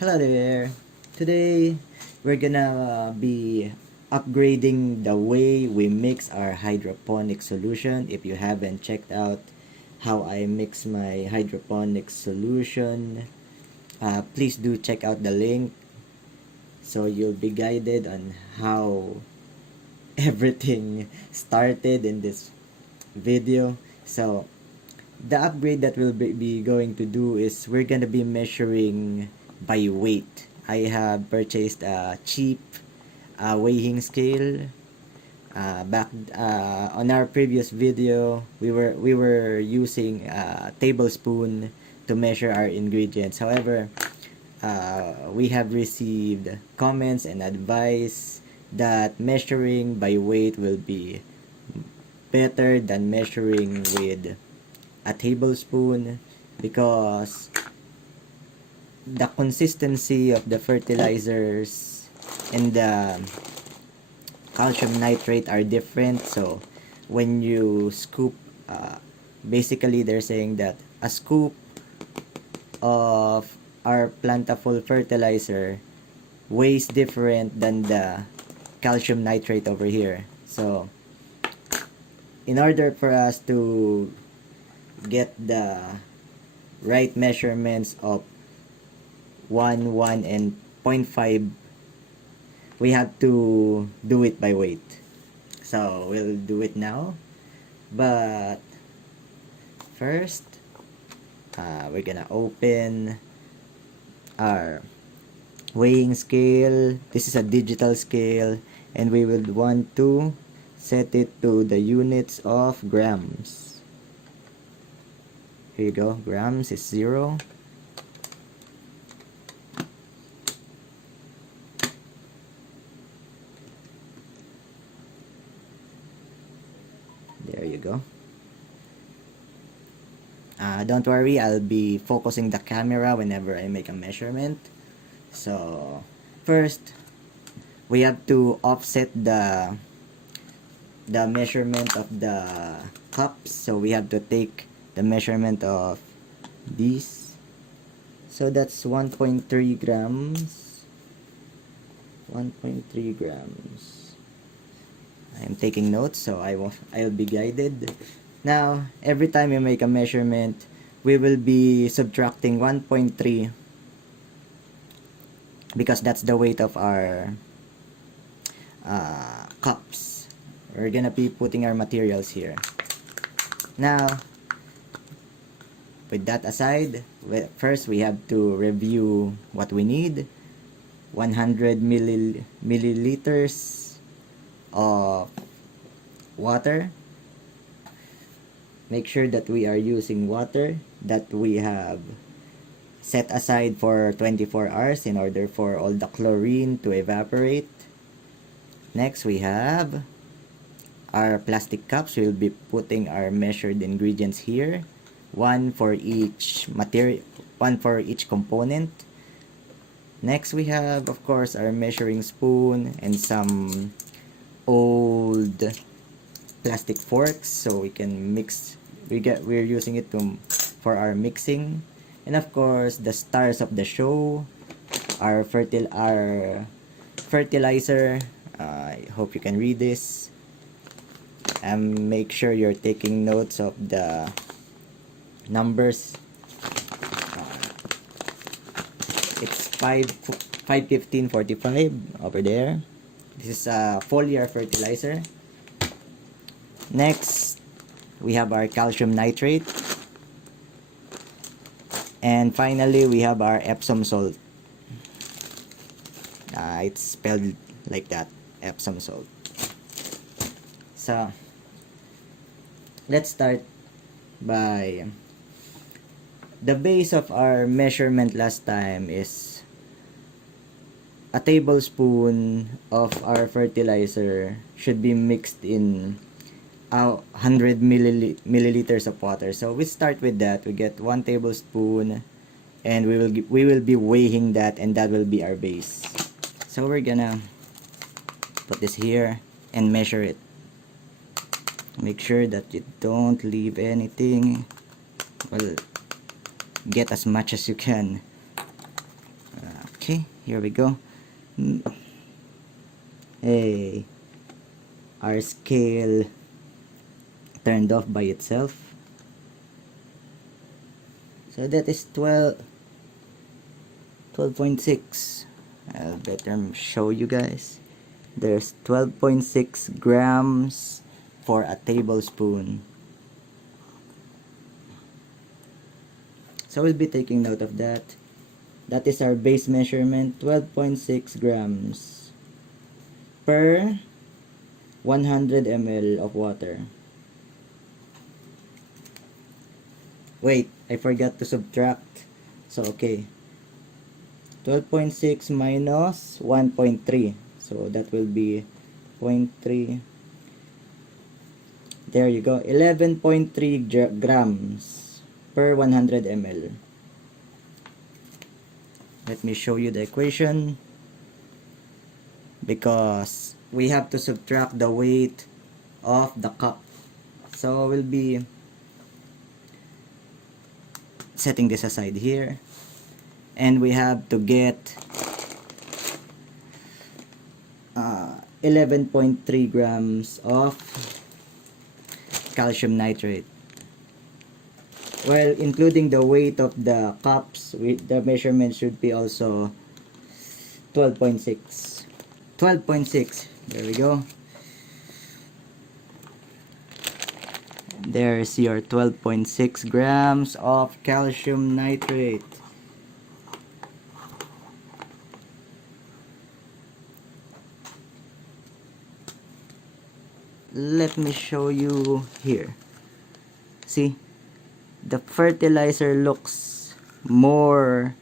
Hello there. Today we're gonna be upgrading the way we mix our hydroponic solution. If you haven't checked out how I mix my hydroponic solution, please do check out the link so you'll be guided on how everything started in this video. So the upgrade that we'll be going to do is we're gonna be measuring by weight. I have purchased a cheap weighing scale. Back on our previous video, we were using a tablespoon to measure our ingredients. However, we have received comments and advice that measuring by weight will be better than measuring with a tablespoon because the consistency of the fertilizers and the calcium nitrate are different. So when you scoop, basically they're saying that a scoop of our plantaful fertilizer weighs different than the calcium nitrate over here. So in order for us to get the right measurements of 1, 1, and 0.5, we have to do it by weight. So we'll do it now. But first, we're gonna open our weighing scale. This is a digital scale, and we will want to set it to the units of grams. Here you go. Grams is 0. There you go. Don't worry, I'll be focusing the camera whenever I make a measurement. So first, we have to offset the measurement of the cups. So we have to take the measurement of these. So that's 1.3 grams. 1.3 grams. I'm taking notes, so I'll be guided. Now, every time you make a measurement, we will be subtracting 1.3 because that's the weight of our cups. We're gonna be putting our materials here. Now, with that aside, first we have to review what we need. 100 milliliters of water. Make sure that we are using water that we have set aside for 24 hours in order for all the chlorine to evaporate. Next, we have our plastic cups. We'll be putting our measured ingredients here. One for each material, one for each component. Next, we have, of course, our measuring spoon and some old plastic forks so we can mix. We're using it for our mixing. And of course, the stars of the show, our fertilizer. I hope you can read this. And make sure you're taking notes of the numbers. It's 51545 over there. This is a foliar fertilizer. Next, we have our calcium nitrate. And finally, we have our Epsom salt. It's spelled like that, Epsom salt. So, let's start by the base of our measurement last time is a tablespoon of our fertilizer should be mixed in 100 milliliters of water. So we start with that. We get 1 tablespoon and we will be weighing that, and that will be our base. So we're gonna put this here and measure it. Make sure that you don't leave anything. Well, get as much as you can. Okay, here we go. Hey, our scale turned off by itself. So that is 12.6. I'll better show you guys. There's 12.6 grams for a tablespoon. So we'll be taking note of that. That is our base measurement, 12.6 grams per 100 ml of water. Wait, I forgot to subtract. So, okay. 12.6 minus 1.3. So, that will be 0.3. There you go. 11.3 grams per 100 ml. Let me show you the equation. Because we have to subtract the weight of the cup. So, we'll be setting this aside here. And we have to get 11.3 grams of calcium nitrate. Well, including the weight of the cups, the measurement should be also 12.6. 12.6. There we go. There's your 12.6 grams of calcium nitrate. Let me show you here. See, the fertilizer looks more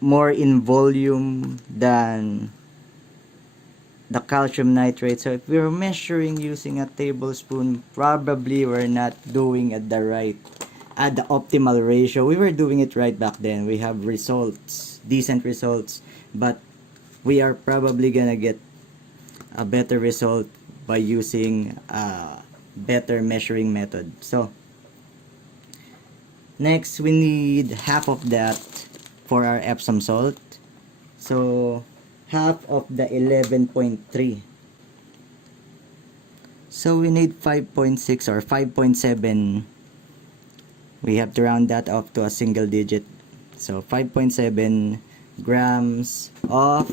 in volume than the calcium nitrate. So if we're measuring using a tablespoon, probably we're not doing at the optimal ratio. We were doing it right back then. We have results, decent results, but we are probably gonna get a better result by using a better measuring method. So next, we need half of that for our Epsom salt. So half of the 11.3. So we need 5.6 or 5.7. We have to round that up to a single digit. So 5.7 grams of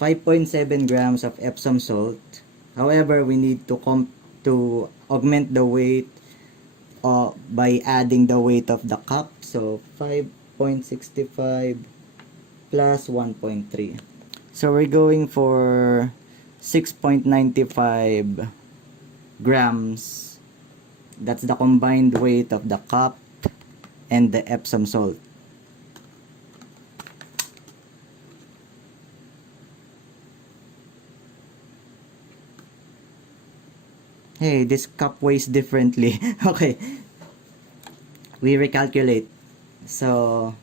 5.7 grams of Epsom salt. However, we need to augment the weight by adding the weight of the cup. So 5.65 plus 1.3. So we're going for 6.95 grams. That's the combined weight of the cup and the Epsom salt. Hey, this cup weighs differently. Okay. We recalculate. So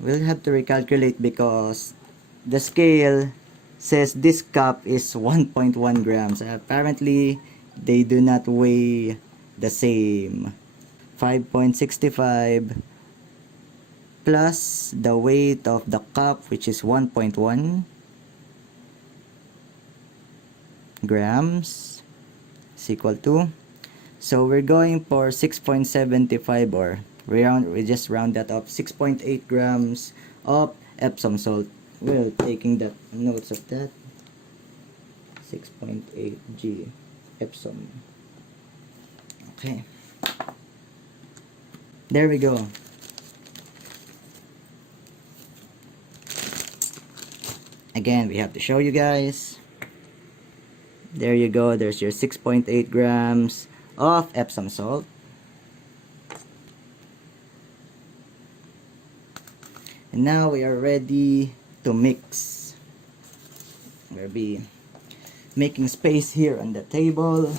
we'll have to recalculate because the scale says this cup is 1.1 grams. Apparently, they do not weigh the same. 5.65 plus the weight of the cup, which is 1.1 grams, is equal to, so we're going for 6.75, or we just round that up, 6.8 grams of Epsom salt. We're taking the notes of that. 6.8 g Epsom. Okay, there we go. Again, we have to show you guys. There you go. There's your 6.8 grams of Epsom salt. And now we are ready to mix. We'll be making space here on the table.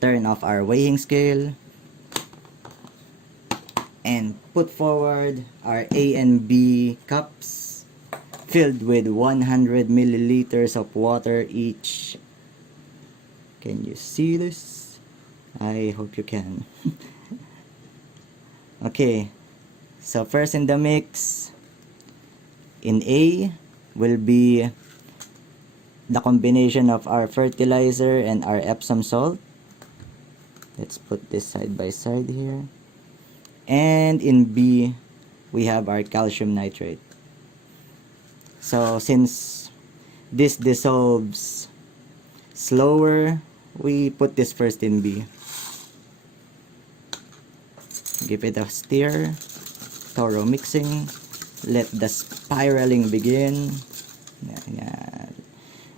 Turn off our weighing scale. And put forward our A and B cups filled with 100 milliliters of water each. Can you see this? I hope you can. Okay, so first in the mix, in A will be the combination of our fertilizer and our Epsom salt. Let's put this side by side here. And in B, we have our calcium nitrate. So since this dissolves slower, we put this first in B. Give it a stir, thorough mixing, let the spiraling begin.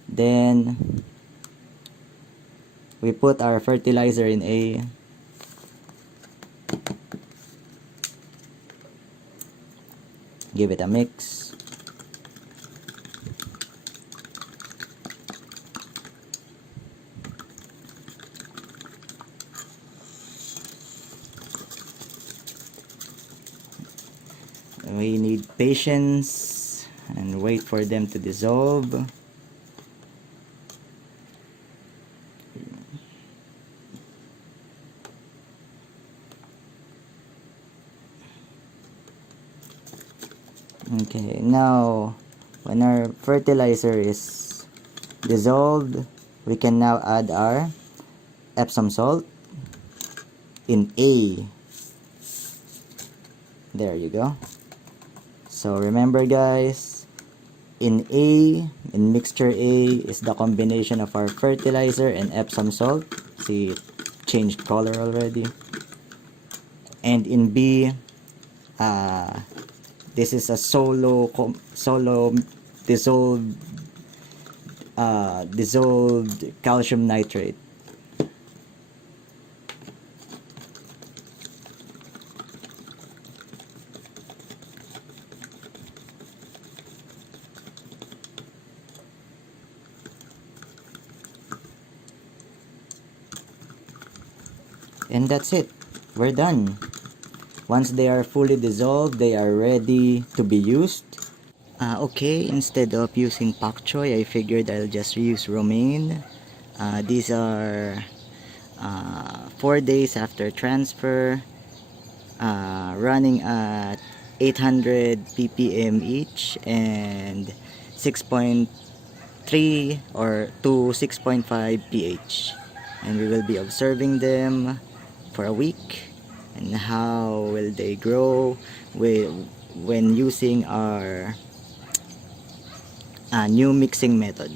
Then we put our fertilizer in A. Give it a mix. We need patience and wait for them to dissolve. Okay, now when our fertilizer is dissolved, we can now add our Epsom salt in A. There you go. So remember guys, in A, in mixture A, is the combination of our fertilizer and Epsom salt. See, it changed color already. And in B, this is a solo dissolved calcium nitrate. And that's it. We're done. Once they are fully dissolved, they are ready to be used. Okay, instead of using pak choy, I figured I'll just use romaine. These are 4 days after transfer, running at 800 ppm each and 6.3 or to 6.5 pH. And we will be observing them for a week and how will they grow when using our new mixing method.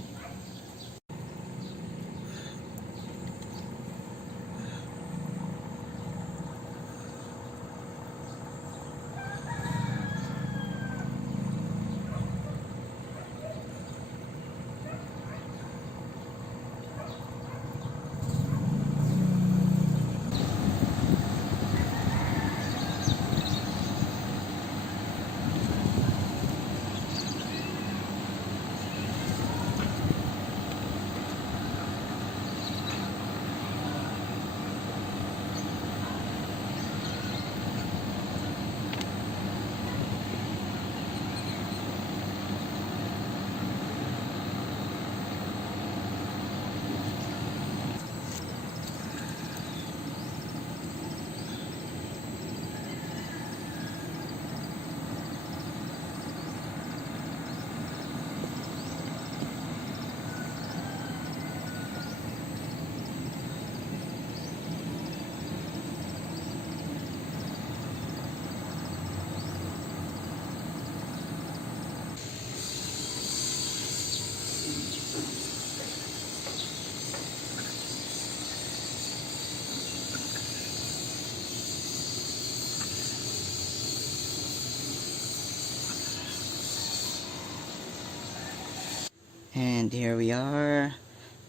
And here we are,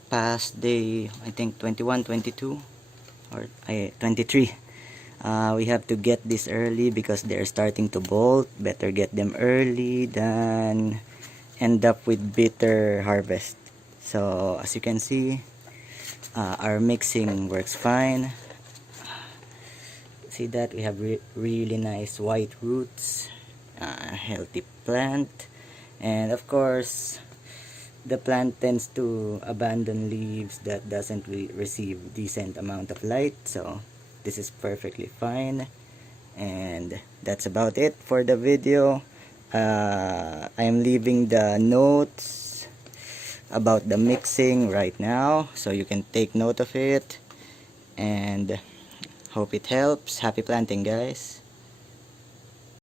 past day, I think 21, 22, or 23. We have to get this early because they're starting to bolt. Better get them early than end up with bitter harvest. So as you can see, our mixing works fine. See that we have really nice white roots, healthy plant, and of course the plant tends to abandon leaves that doesn't receive decent amount of light, so this is perfectly fine. And that's about it for the video. I'm leaving the notes about the mixing right now, so you can take note of it, and hope it helps. Happy planting, guys.